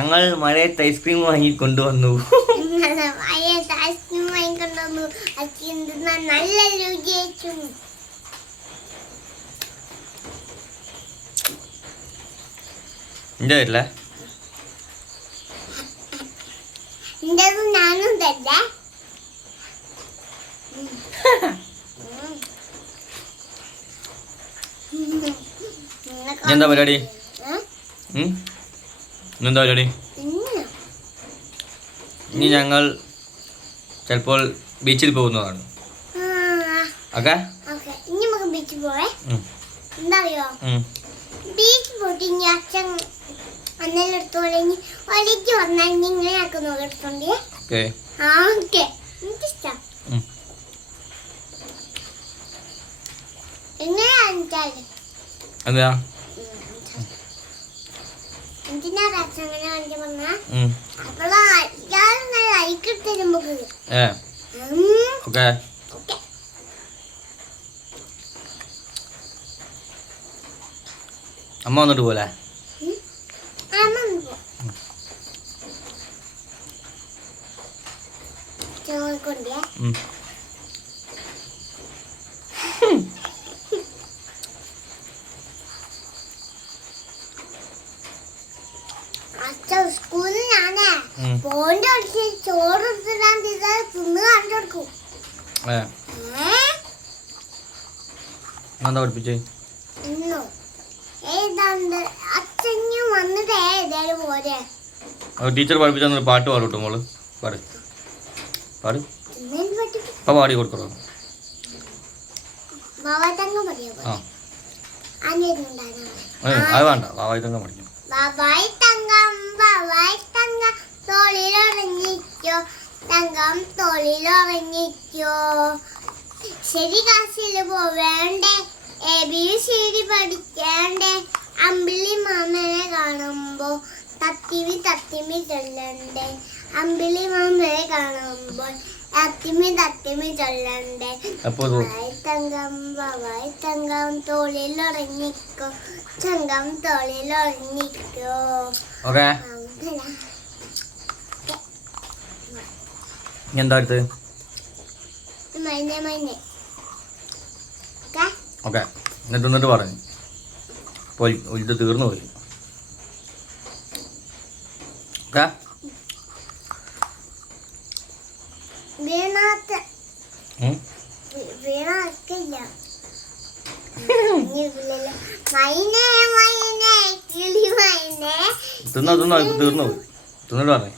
ഞങ്ങൾ മഴയത്ത് ഐസ്ക്രീം വാങ്ങിക്കൊണ്ടുവന്നു. നല്ല രുചിച്ചു. എന്റെ വീട്ടിലെ ഞാനും തന്നെ. എന്താ പരിപാടി? എന്താ പരിപാടി? ഇനി ഞങ്ങൾ ചിലപ്പോൾ ബീച്ചിൽ പോകുന്നതാണ്. ഓക്കെ, ഇനി നമുക്ക് ബീച്ചിൽ പോവേ. എന്താ അറിയോ, ബീച്ച് പോയിട്ട് ഇനി അച്ഛൻ അന്നെല്ലാം എടുത്തോളെ ഒലയ്ക്ക് വന്നാൽ ഇങ്ങനെ ആക്കുന്നു എടുത്തോണ്ടേ. ഓക്കെ, എനിക്കിഷ്ടം. എങ്ങനെയാണെന്ന് എന്താ എന്തിനാ അച്ഛൻ അങ്ങനെ വണ്ടി വന്ന അപ്പോഴാ ലൈക്ക് ഇട്ടു. അമ്മ വന്നിട്ട് പോലെ കൊണ്ടേ സ്കൂളിൽ ഞാനേ പോയിന്റ് അടിച്ച് ചോറ് തിന്ന് കണ്ടെടുക്കും. എന്താ പഠിപ്പിച്ചേ? ഏതാണ്ട് അച്ഛനും വന്നിട്ട് ഏതായാലും പോരെ. ടീച്ചർ പഠിപ്പിച്ച പാട്ട് പാടൂട്ടോ മോള്. പാട് പാട് ഇപ്പൊ പാടി കൊടുക്കണോ? അത് വേണ്ട, വാവായി തങ്കം പഠിക്കും. ബാബായി തങ്കം ബാബായി തങ്കം തോളിലുറങ്ങിക്കോ, തങ്കം തോളിലുറങ്ങിക്കോ. ശരി ക്ലാസ്സിൽ പോവേണ്ടേ, ABCD പഠിക്കേണ്ടേ, അമ്പിളി മാമനെ കാണുമ്പോ തത്തിമി തത്തിമി ചൊല്ലണ്ടേ, അമ്പിളി മാമനെ കാണുമ്പോൾ തത്തിമി തത്തിമി ചൊല്ലണ്ടേ. ബാബായി തങ്കം ബാബായി തങ്കം തോളിലുറങ്ങിക്കോ, തങ്കം തോളിലുറങ്ങിക്കോ. എന്താ അടുത്ത്? മൈനെ മൈനെ. ഓക്കെ, എന്നിട്ട് പറഞ്ഞു പോയി ഇത് തീർന്നു പോയി. തിന്നോ തിന്നോ തീർന്നു പോയി. തിന്നിട്ട് പറഞ്ഞു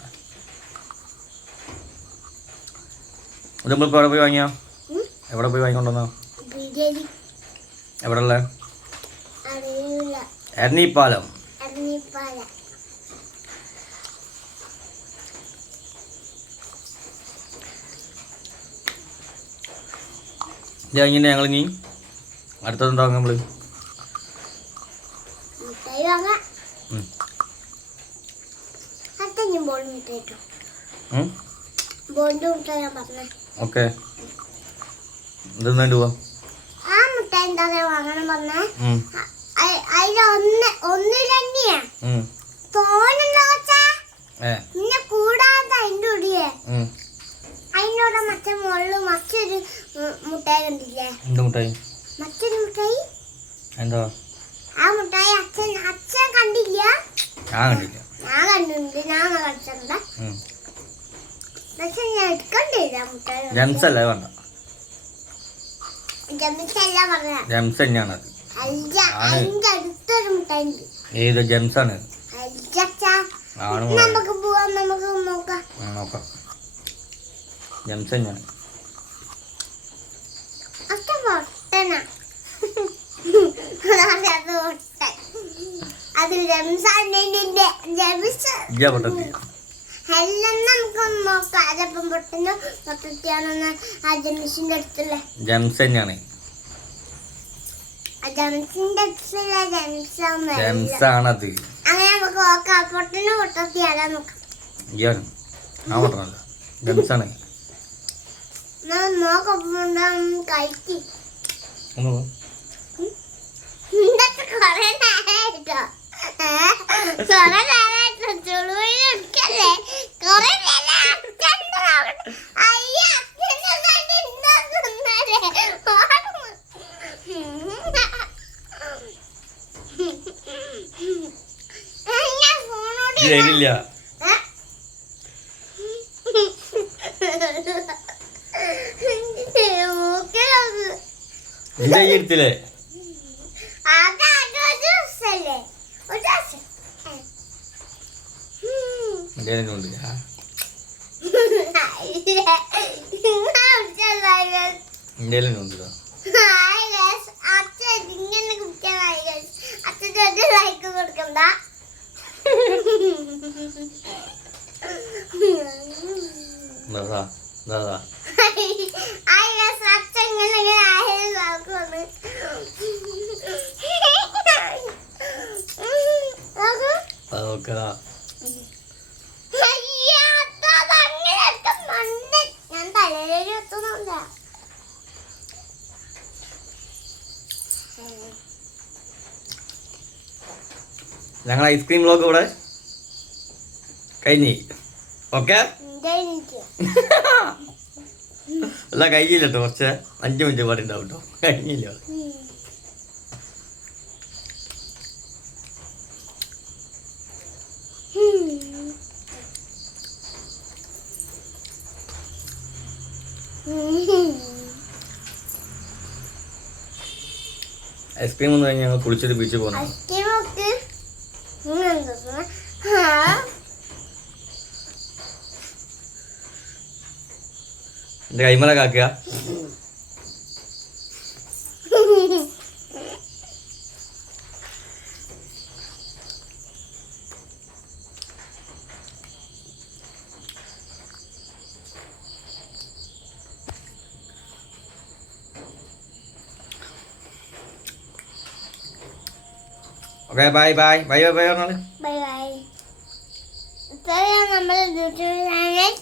ഇത് നമ്മളിപ്പോൾ എവിടെ പോയി വാങ്ങിയാ? എവിടെ പോയി വാങ്ങിക്കൊണ്ടുവന്നാ? എവിടെ ഉള്ള? എരണിപ്പാലം. ഇത് കഴിഞ്ഞിട്ട് ഞങ്ങൾ ഇനി അടുത്തത് എന്താ നമ്മള്? ഓക്കെ, എന്തെന്നാ പോവാ? ആ മുട്ടായി എന്താ വാങ്ങണം പറഞ്ഞേ? ഒന്നിൽ തന്നെയാ പിന്നെ കൂടാതെ അതിൻ്റെ കൂടിയേ അതിൻ്റെ കൂടെ മറ്റേ മുകളിൽ മറ്റൊരു മുട്ടായി കണ്ടില്ലേ? മറ്റൊരു മുട്ടായി എന്താ? ആ മുട്ടായി അച്ഛൻ കണ്ടില്ല? ഞാൻ കണ്ടിട്ടുണ്ട്. ഞാൻ കളിച്ചിട്ടുണ്ട്. പക്ഷെ ഞാൻ എടുക്കണ്ടില്ല മുട്ടായി. ജംസല്ലേ വേണ്ട, ജംസല്ല പറഞ്ഞ ജംസ് തന്നെയാണത്. അതിന്റെ അടുത്തൊരു മുട്ടായി ഉണ്ട്. ഏത് ജംസാണ്? നമുക്ക് പോവാം, നമുക്ക് നോക്കാം. ജംസ് തന്നെയാണ്. അത് എല്ലാം നമുക്ക് നോക്കാം. അതപ്പം പൊട്ടുന്ന പൊട്ടിയാണെന്ന് ആ ജംസിന്റെ അടുത്തുള്ള ജംസ് തന്നെയാണ്. ജംസാണത്. അങ്ങനെ നമുക്ക് നോക്കാം. പൊട്ടുന്ന പൊട്ടത്തിയാലാ നോക്കാം. ജംസാണ്. നോക്കാം കഴിക്കും. കൊറേ നേരമായിട്ടോ ചുളുവി ഇതില്ല എന്താ എടുത്തില്ലേ എന്തേലും ഉണ്ടോ കൊടുക്കണ്ട ഞാൻ തലയിലേക്ക് എത്തുന്നില്ല. ഞങ്ങൾ ഐസ്ക്രീം വ്ലോഗ് ഇവിടെ കഴിഞ്ഞ്. ഓക്കെ അല്ല കഴിഞ്ഞില്ല കേട്ടോ, കുറച്ച് 5 മിനിറ്റ് പാടുണ്ടാവും കേട്ടോ, കഴിഞ്ഞില്ല. ഐസ്ക്രീം ഒന്ന് കഴിഞ്ഞ് ഞങ്ങൾ കുളിച്ചിട്ട് ബീച്ചിൽ പോകുന്നു. എന്റെ കൈമല കാക്കുക. Okay bye bye bye bye bye പറഞ്ഞാല് ബൈ ബൈ. ഇത്രയാണ് നമ്മുടെ YouTube channel.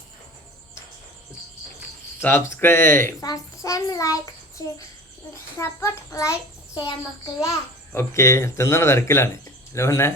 Subscribe like support like ചെയ്യാൻ മക്കളെ. ഓക്കെ തിന്നണ തിരക്കിലാണ് അല്ലേ.